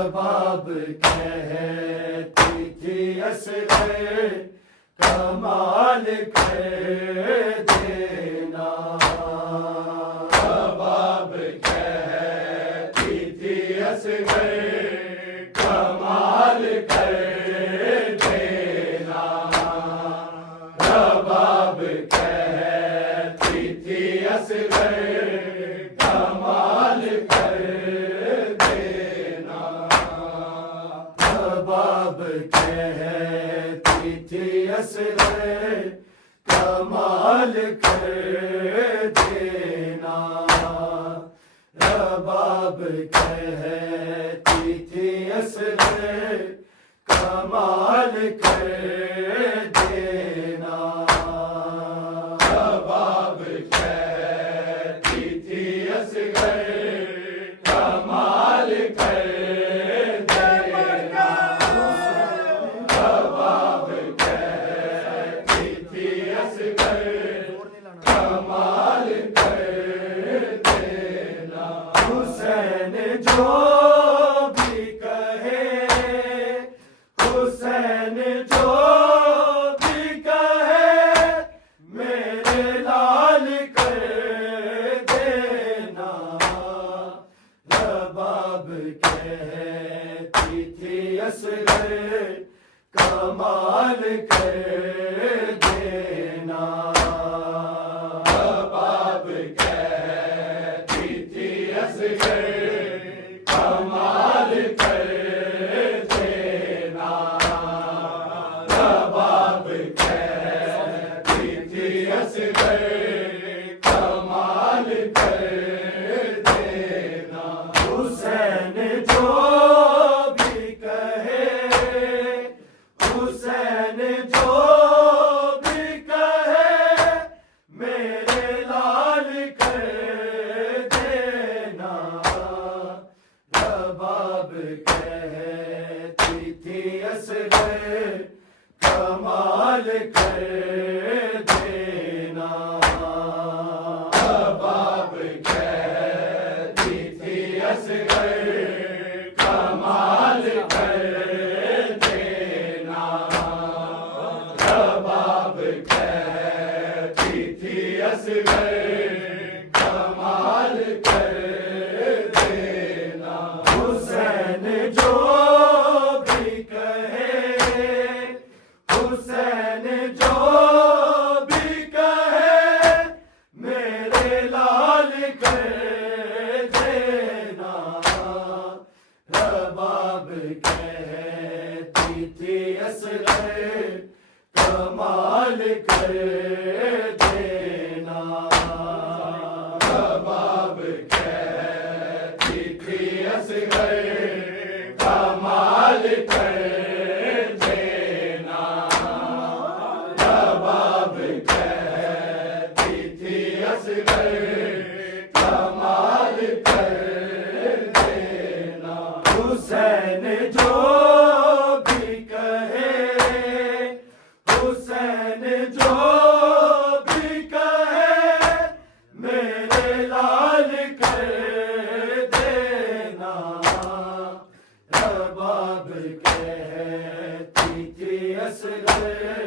रबाब कहती थी असगर कमाल कर देना। रबाब कहती थी असगर कमाल कर देना। रबाब कहती थी असगर कमाल कर देना। रबाब कहती थी असगर कमाल कर देना। रबाब कहती थी असगर कमाल कर देना। रबाब कहती थी असगर कमाल कर देना। रबाब कहती थी असगर कमाल कर देना। हुसैन जो भी कहे, हुसैन जो भी कहे, मेरे लाल कर देना। रबाब कहती थी असगर कमाल कर देना। रबाब कहती थी असगर कमाल कर देना। रबाब कहती थी असगर कमाल कर देना। हुसैन जो भी कहे, हुसैन जो भी कहे, मेरे लाल कर देना। रबाब कहती थी असगर कमाल कर देना। रबाब कहती थी असगर कमाल कर देना। रबाब कहती थी असगर कमाल कर देना। हुसैन जो भी कहे, हुसैन जो भी कहे, मेरे लाल कर देना। रबाब कहती थी असगर कमाल कर देना। रबाब कहती थी असगर कमाल कर देना। रबाब कहती थी असगर कमाल कर देना। हुसैन जो भी कहे, हुसैन जो भी कहे, मेरे लाल कर देना। रबाब कहती थी असगर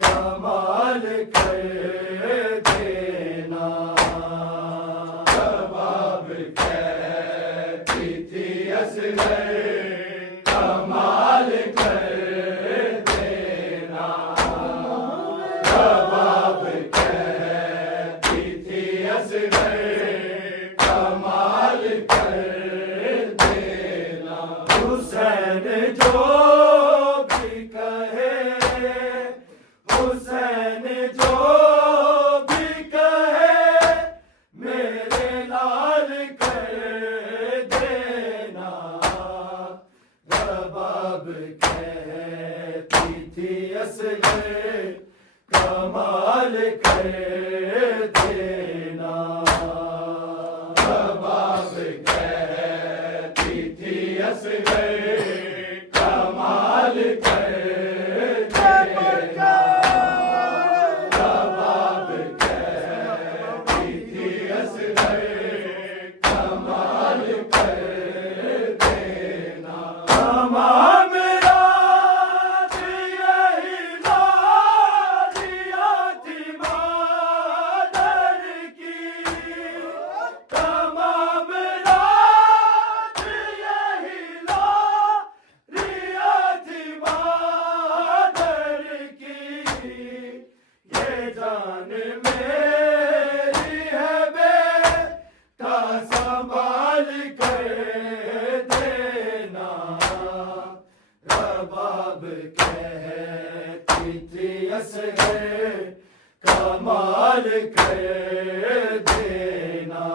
कमाल कर देना। रबाब कहती थी असगर कमाल कर देना। रबाब कहती थी असगर कमाल कर देना। हुसैन जो भी कहे, हुसैन जो भी कहे, मेरे लाल कर देना। रबाब कहती थी असगर कमाल कर देना। रबाब कहती थी असगर कमाल कर देना। रबाब कहती थी असगर कमाल कर देना। तमाम रात यही लालियाँ थी मादर की, तमाम रात यही लालियाँ थी मादर की। ये जान मेरी है बेटा संभाल कर देना, रबाब कहती थी असगर कमाल कर देना,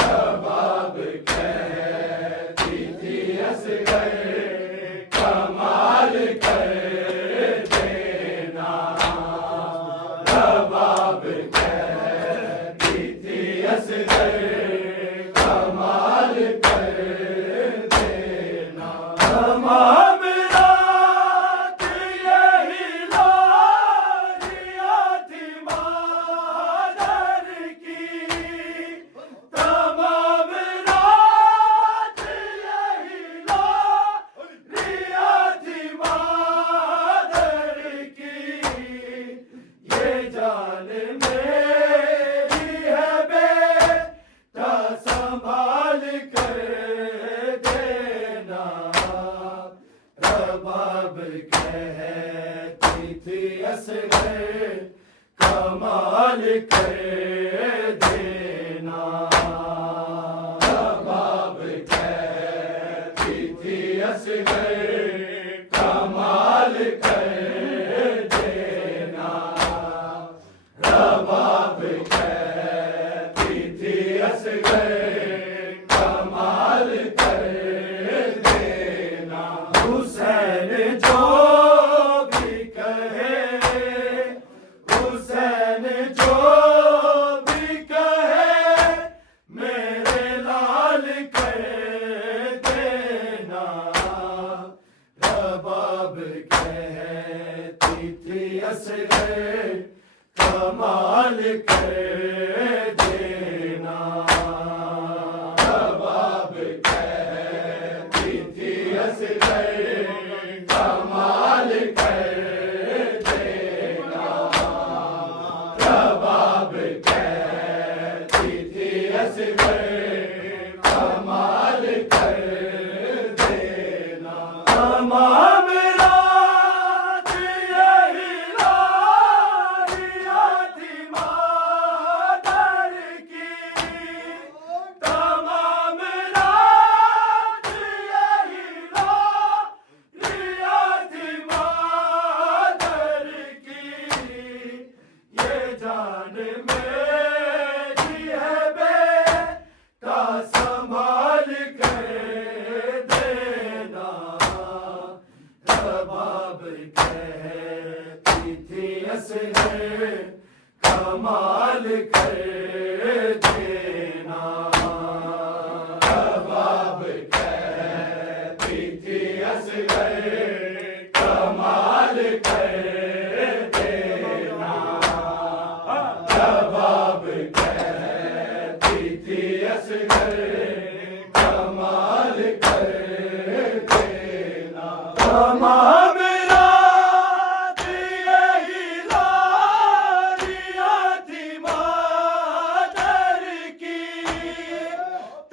रबाब कहती थी असगर कमाल कर देना, रबाब कहती थी असगर कमाल कर देना। तमाम रात यही लालियाँ थी मादर की, तमाम रात यही लालियाँ थी मादर की। ये जान मेरी है बेटा संभाल कर देना, रबाब कहती थी असगर कमाल कर देना, रबाब कहती थी असगर कमाल कर देना, रबाब कहती थी असगर कमाल कर देना। हुसैन जो भी कहे, हुसैन जो भी कहे, मेरे लाल कर देना, रबाब कहती थी असगर कमाल कर देना, रबाब कहती थी असगर कमाल कर देना, रबाब कहती थी असगर कमाल कर देना। तमाम रात यही लालियाँ थी मादर की, तमाम रात यही लालियाँ थी मादर की। ये जान मेरी है बेटा संभाल कर देना, रबाब कहती थी असगर कमाल कर देना, रबाब कहती थी असगर कमाल कर देना, रबाब कहती थी असगर कमाल कर देना। तमाम रात यही लालियाँ थी मादर की,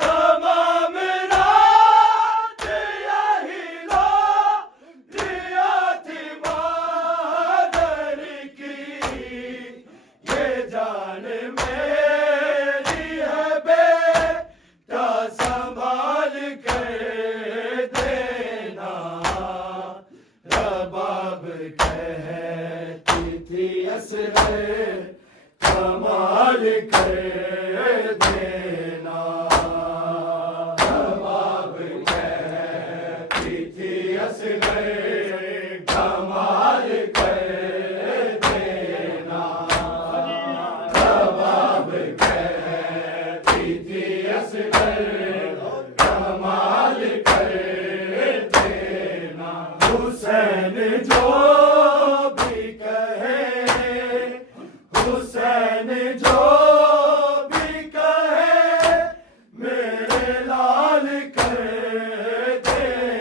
तमाम रात यही लालियाँ थी मादर की। ये जान मेरी है बेटा संभाल कर देना, रबाब कहती थी असगर कमाल कर देना, रबाब कहती थी असगर कमाल कर देना, रबाब कहती थी असगर कमाल कर देना। हुसैन जो भी कहे, हुसैन जो भी कहे, मेरे लाल कर देना,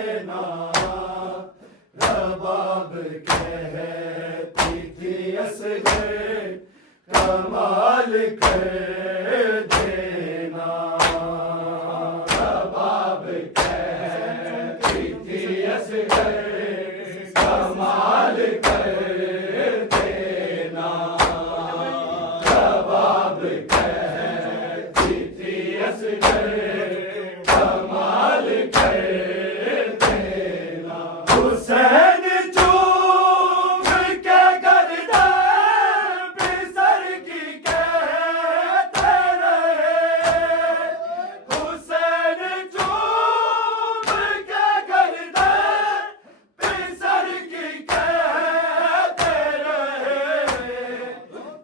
कमाल कर देना। रबाब कहती थी असगर कमाल कर देना। रबाब कहती थी असगर कमाल कर देना। हुसैन चूम के गर्दन पे सर की कहते रहे। हुसैन चूम के गर्दन पे सर की कहते रहे।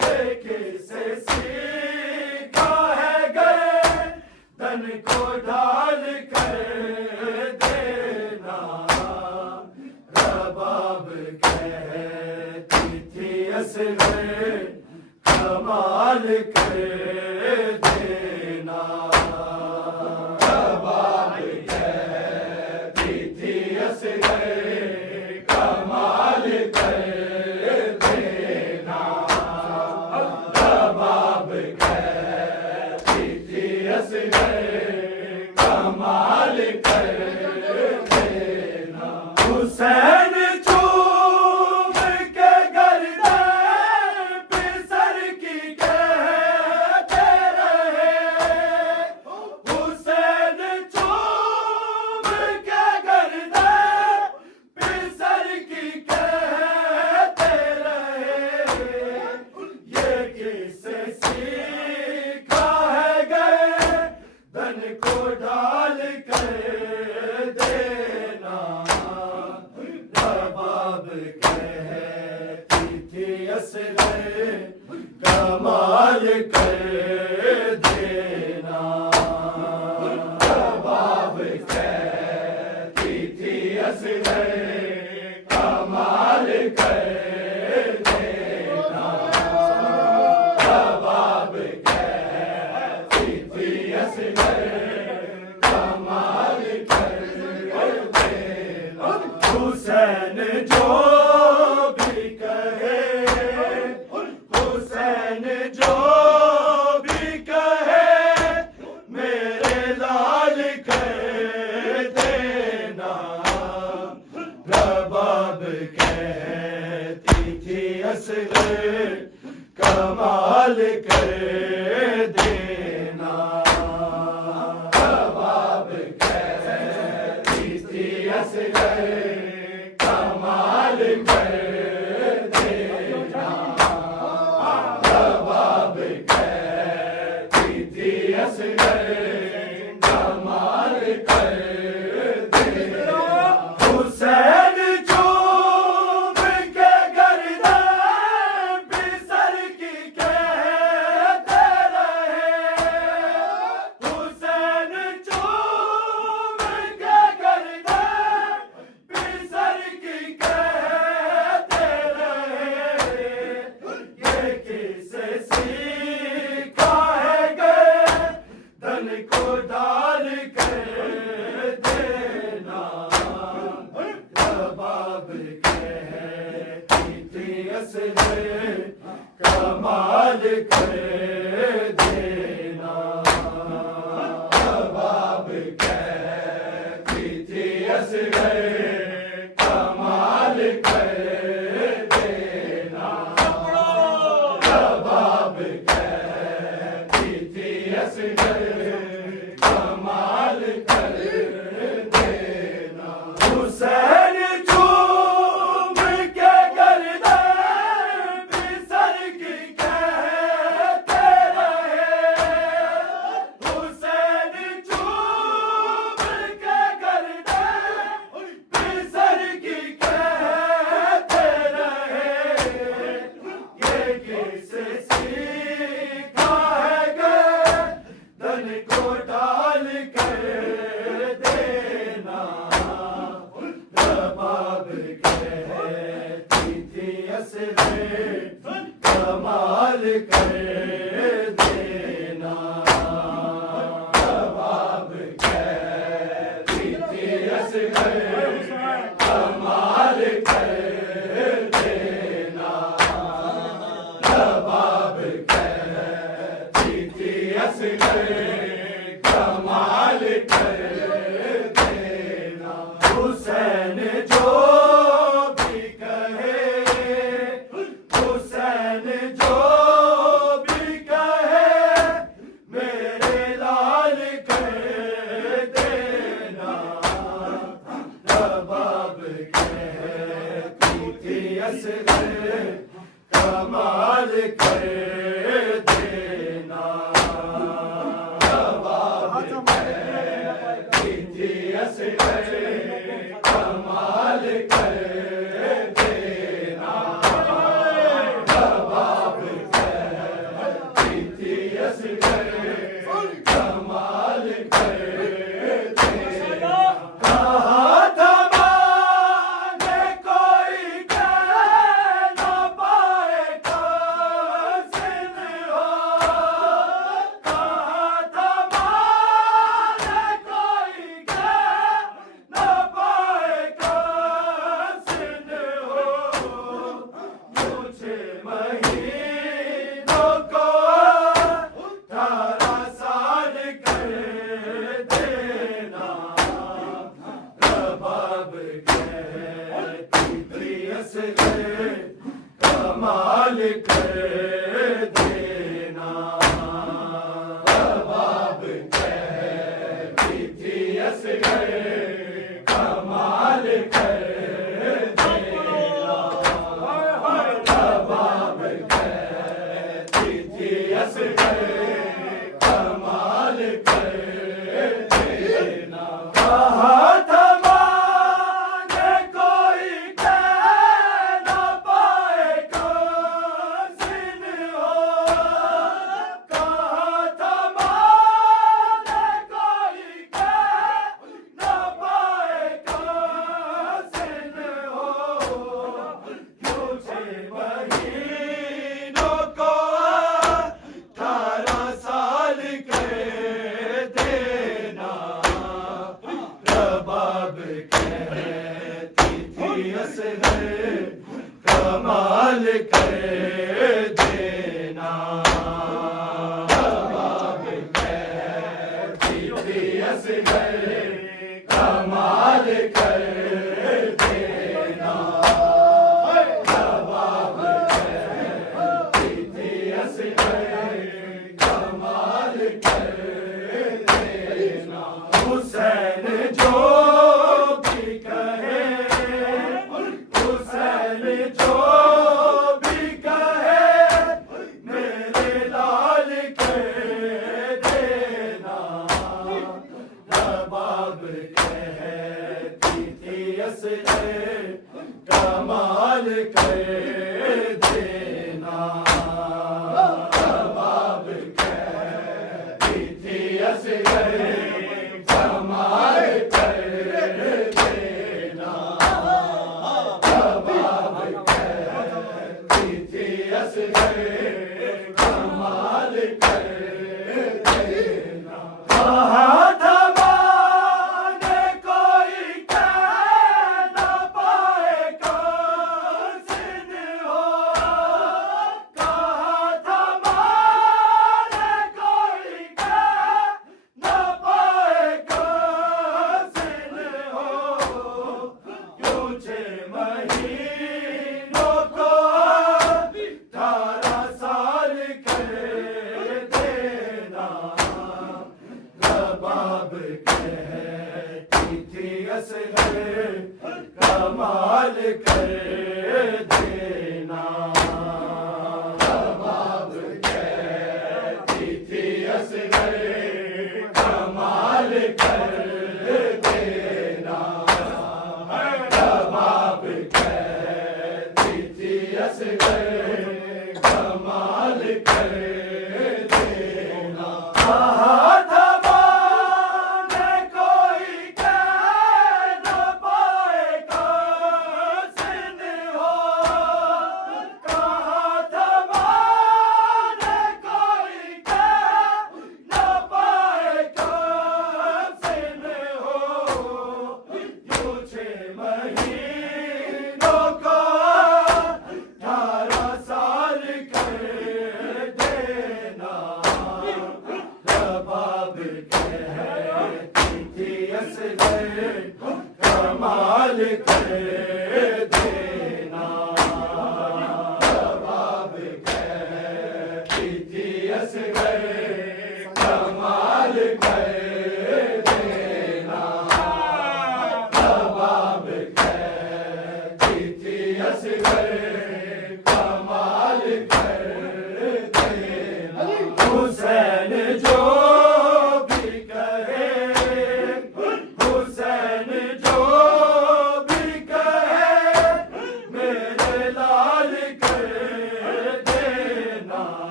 ये किसे सीखा है गर्दन को ढाल कर देना। रबाब कहती थी असगर कमाल कर देना। रबाब कहती थी असगर कमाल कर देना। रबाब कहती थी असगर कमाल कर देना। हुसैन चूम के गर्दन पे सर की कहते रहे। हुसैन चूम के गर्दन पे सर की कहते रहे। ये किसे सीखा है गर्दन को ढाल कर देना। रबाब कहती थी असगर कमाल कर देना। रबाब कहती थी असगर कमाल कर देना। रबाब कहती थी असगर कमाल कर देना। हुसैन जो भी कहे, हुसैन जो भी कहे मेरे लाल कर देना। रबाब कहती थी असगर कमाल कर देना। रबाब कहती थी असगर कमाल कर देना। रबाब कहती थी असगर कमाल कर देना। हुसैन चूम के गर्दन पे सर की कहते रहे। हुसैन चूम के गर्दन पे सर की कहते रहे। ये किसे सीखा है गर्दन को ढाल कर देना। रबाब कहती थी असगर कमाल कर देना। रबाब कहती थी असगर कमाल कर देना। रबाब कहती थी असगर कमाल कर देना। हुसैन चूम के गर्दन पे सर की कहते रहे। हुसैन चूम के गर्दन पे सर की कहते रहे। ये किसे सीखा है गर्दन को ढाल कर देना। रबाब कहती थी असगर कमाल कर देना। रबाब कहती थी असगर कमाल कर देना। रबाब रबाब कहती थी असगर कमाल कर देना। रबाब कहती थी असगर कमाल कर देना। रबाब कहती थी असगर कमाल कर देना। कहा था मांगे कोई कह न पाएगा जिन हो। कहा था मांगे कोई कह न पाएगा जिन हो। मुझे महीनों को 18 साल कर देना। रबाब कहती थी असगर कमाल कर देना। रबाब कहती थी असगर कमाल कर देना। रबाब कहती थी असगर कमाल कर देना। कहा था मांगे कोई कह न पाएगा जिन हो। कहा था मांगे कोई कह न पाएगा जिन हो। मुझे महीनों को 18 साल कर देना। रबाब कहती थी असगर कमाल कर देना। रबाब कहती थी असगर कमाल कर देना। रबाब कहती थी असगर कमाल कर देना। हुसैन जो भी कहे, हुसैन जो भी कहे, मेरे लाल कह देना। रबाब कहती थी असगर कमाल कर देना। रबाब कहती थी असगर कमाल कर देना। रबाब कहती थी असगर कमाल कर देना। कहा था मांगे कोई कह न पाएगा जिन हो। कहा था मांगे कोई कह न पाएगा जिन हो। मुझे महीनों को 18 साल कर देना। रबाब कहती थी असगर कमाल कर देना। रबाब कहती थी असगर कमाल कर देना। रबाब कहती थी असगर कमाल कर देना। कहा था मांगे कोई कह न पाएगा जिन हो। कहा था मांगे कोई कह न पाएगा जिन हो। मुझे महीनों को 18 साल कर देना। रबाब कहती थी असगर कमाल कर देना। रबाब कहती थी असगर कमाल कर देना। रबाब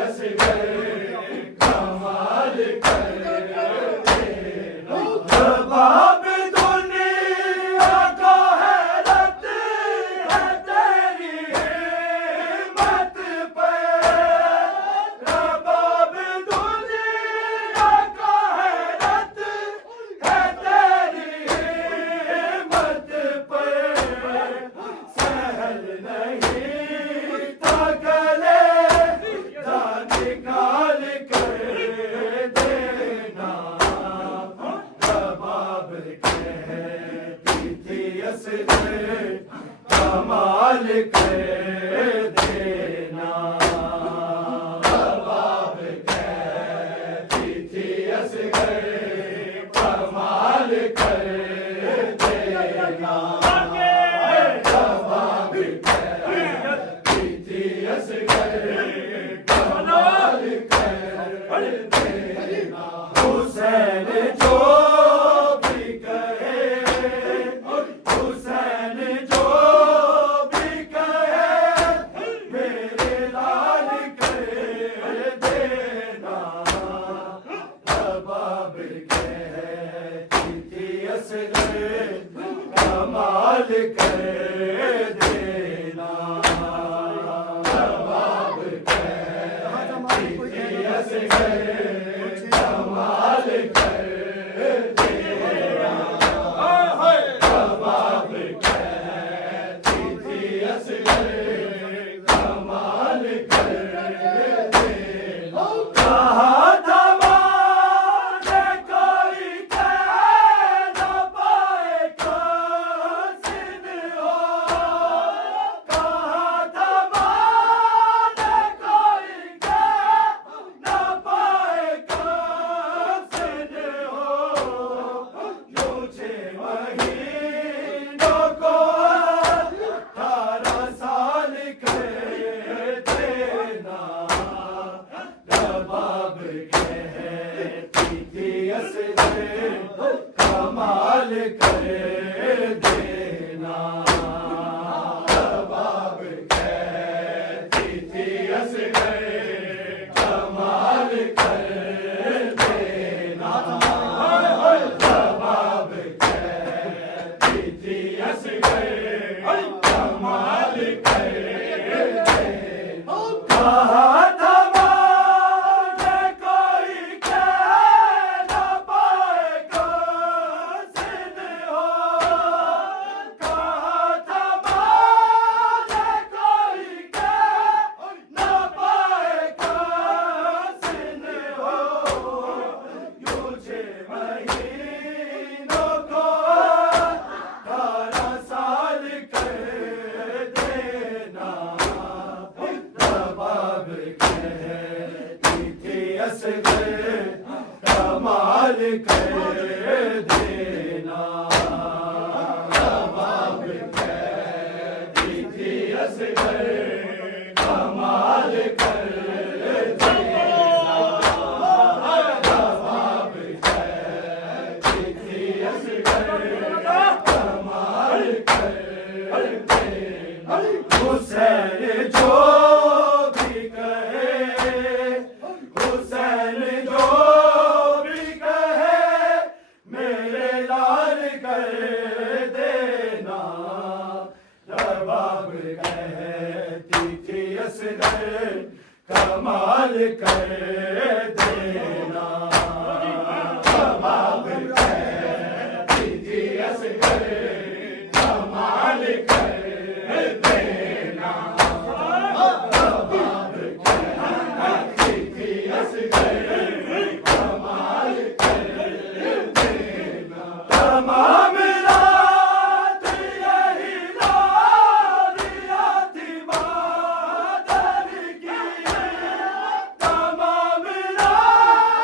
असगर कमाल कर देना। जवाब दुनिया को हैरत है तेरी हिम्मत पे। जवाब दुनिया को हैरत है तेरी हिम्मत पे। सहल नहीं था गले जा निकाल कर देना। जवाब कहती थी असगर कमाल कर देना। जवाब कहती थी असगर कमाल कर देना। जवाब कहती थी असगर कमाल कर देना। हुसैन जो भी कहे, हुसैन जो भी कहे, मेरे लाल कर देना। जवाब कहती थी असगर कमाल कर देना। जवाब कहती थी असगर कमाल कर देना। जवाब कहती थी असगर कमाल कर देना। कहा था माने कोई कह न पाए कासिद हो। कहा था माने कोई कह न पाए कासिद हो। मुझे महीनों को 18 साल कर देना। जवाब कहती थी असगर कमाल कर देना। जवाब कहती थी असगर कमाल कर देना। जवाब कहती थी असगर कमाल कर देना। कहा था माने कोई कह न पाए कासिद हो। कहा था माने कोई कह न पाए कासिद हो। मुझे महीनों को 18 साल कर देना। जवाब कहती थी असगर कमाल कर देना। जवाब कहती थी असगर कमाल कर देना। जवाब कहती थी असगर कमाल कर देना। हुसैन जो भी कहे, हुसैन जो भी कहे, मेरे लाल कर देना। जवाब कहती थी असगर कमाल कर देना। जवाब कहती थी असगर कमाल कर देना। जवाब कहती थी असगर कमाल कर देना। तमाम रात यही नारियां थी मादर की। तमाम रात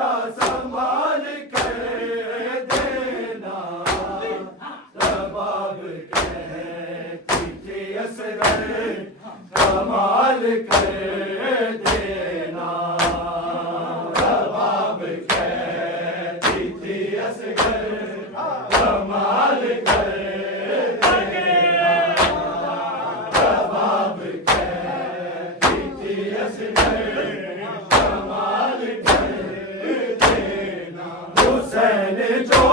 कमाल कर देना रबाब कहती थी असगर कमाल कर देना रबाब कहती थी असगर कमाल कर देना हुसैन जो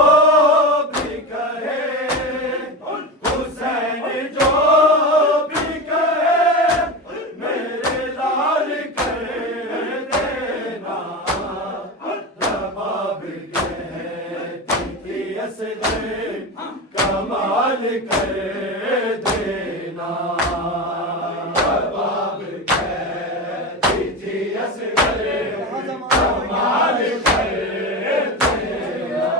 भी कहे हुसैन जो कमाल कर देना रबाब कहती थी असगर कमाल कर देना रबाब कहती थी असगर कमाल कर देना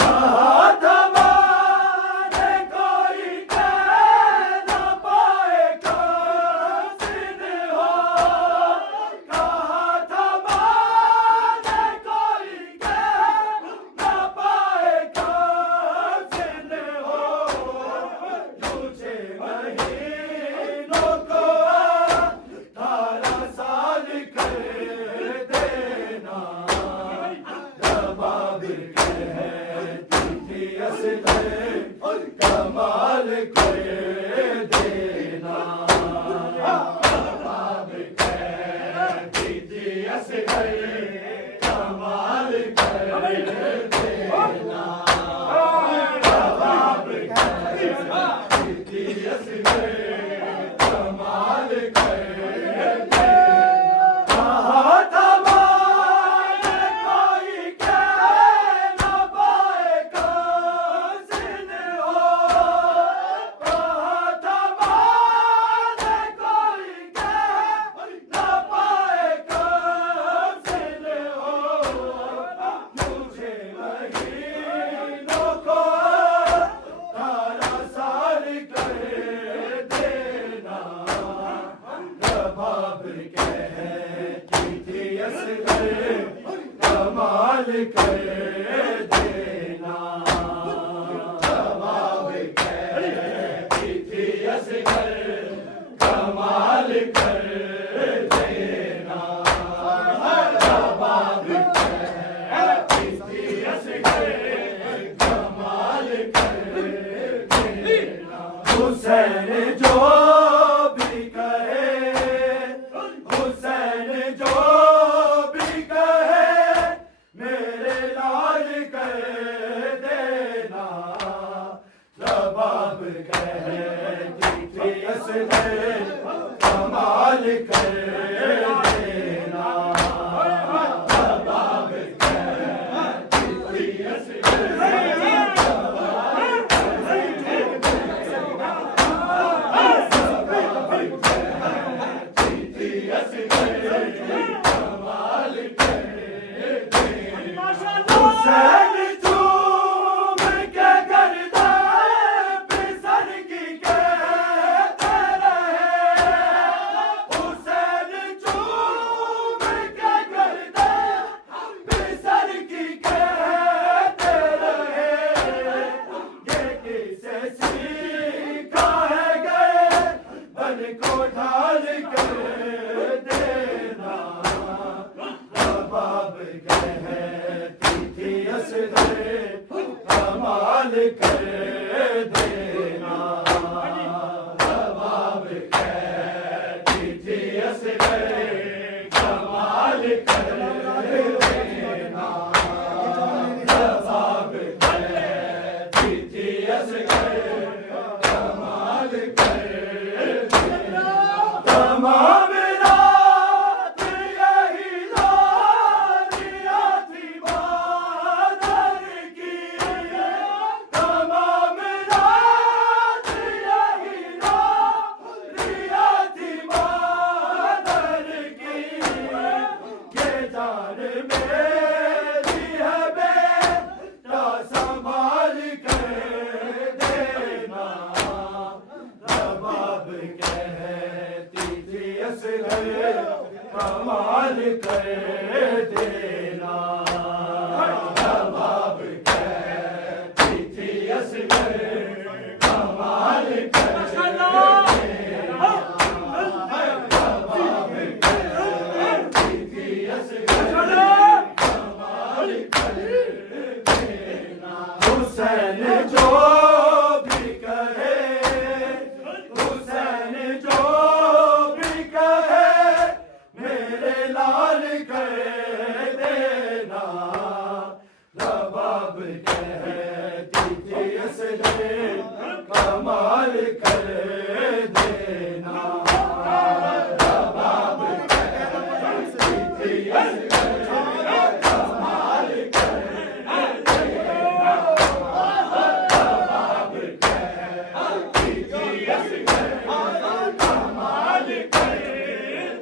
कहा था मैंने कोई कह न पाएगा कमाल कर देना रबाब कहती थी असगर कमाल कर देना रबाब कहती थी असगर कमाल कर देना कहा था मैंने कोई कह न पाएगा कमाल कर देना रबाब कहती थी असगर कमाल कर देना रबाब कहती थी असगर कमाल कर देना हुसैन जो भी कहे हुसैन जो रबाब कहती थी असगर कमाल कर देना रबाब कहती थी असगर कमाल कर देना हुसैन को ढाल कर देना रबाब कहती थी असगर कमाल कर देना रबाब कहती थी असगर कमाल कर मेरी है बेटा संभाल कर देना। रबाब कहती थी असगर कमाल कर देना। रबाब कहती थी असगर कमाल कर देना। हुसैन जो भी कहे, हुसैन जो भी कहे, मेरे लाल कर देना। रबाब कहती थी असगर कमाल कर देना। रबाब कहती थी असगर कमाल कर देना। रबाब कहती थी असगर कमाल कर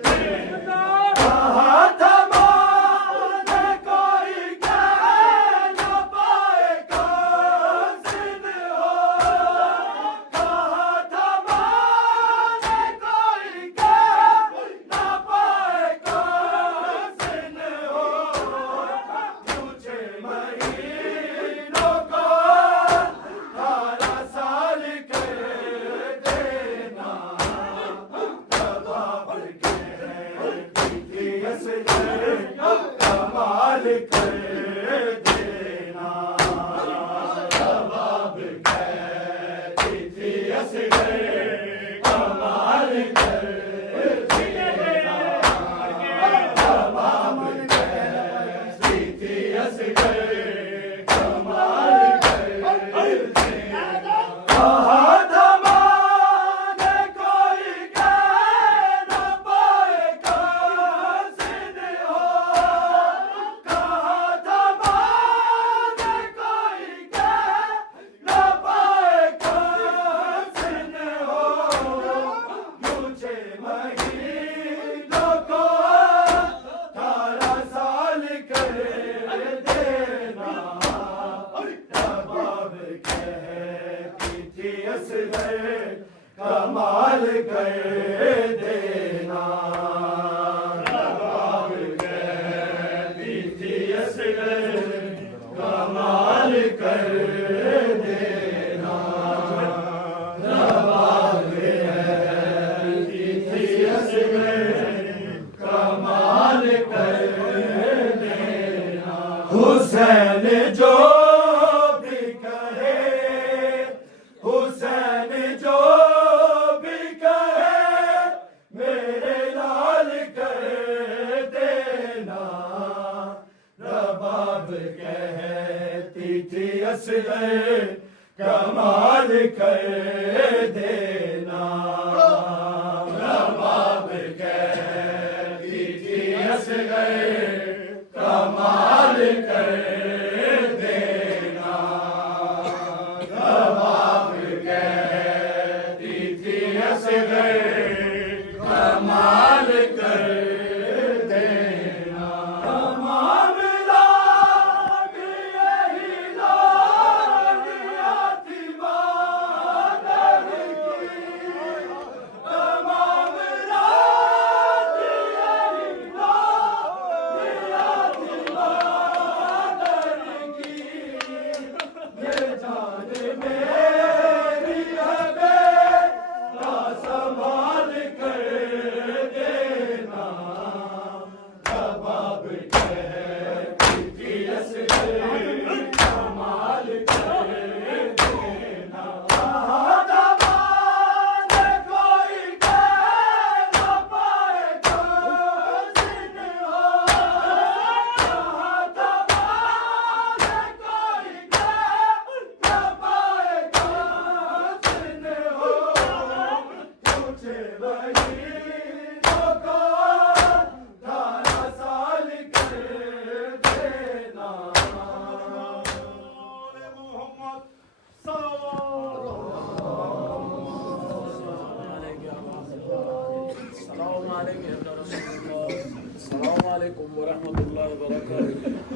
देना। कहा था माने कोई कह न पाए कासिद हो। कहा था माने कोई कह न पाए कासिद हो। पूछे महीनों को 18 साल कर देना। रबाब कहती थी असगर कमाल कर देना। रबाब कहती थी असगर कमाल कर देना। रबाब कहती थी असगर कमाल कर देना। कहा था माने कोई कह न पाए कासिद हो। कहा था माने कोई कह न पाए कासिद हो। मुझे महीनों को 18 साल कर देना। रबाब कहती थी असगर कमाल कर देना। रबाब कहती थी असगर कमाल कर देना। रबाब कहती थी असगर कमाल कर देना। हुसैन जो भी कहे, हुसैन जो भी कहे, मेरे लाल कर देना। रबाब कहती थी असगर कमाल कर देना। रबाब कहती थी असगर कमाल कर देना। रबाब कहती थी असगर कमाल कर देना। तमाम लाग यही लागिया थी मानव की।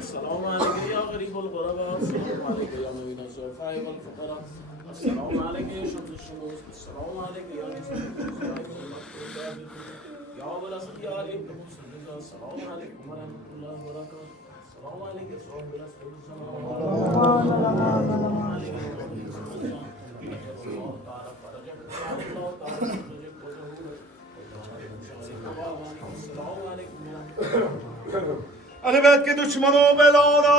السلام عليك يا غريب الغرباء السلام عليك يا معين الضعفاء والفقراء السلام عليك يا شمس الشموس السلام عليك يا نسل يا أبو الأسد يا علي بن موسى السلام عليكم ورحمة الله وبركاته السلام عليك يا صاحب رسول السلام عليك الله تعالى فرجك الله تعالى فرجك السلام عليكم ورحمة الله البت که دشمنو بلادا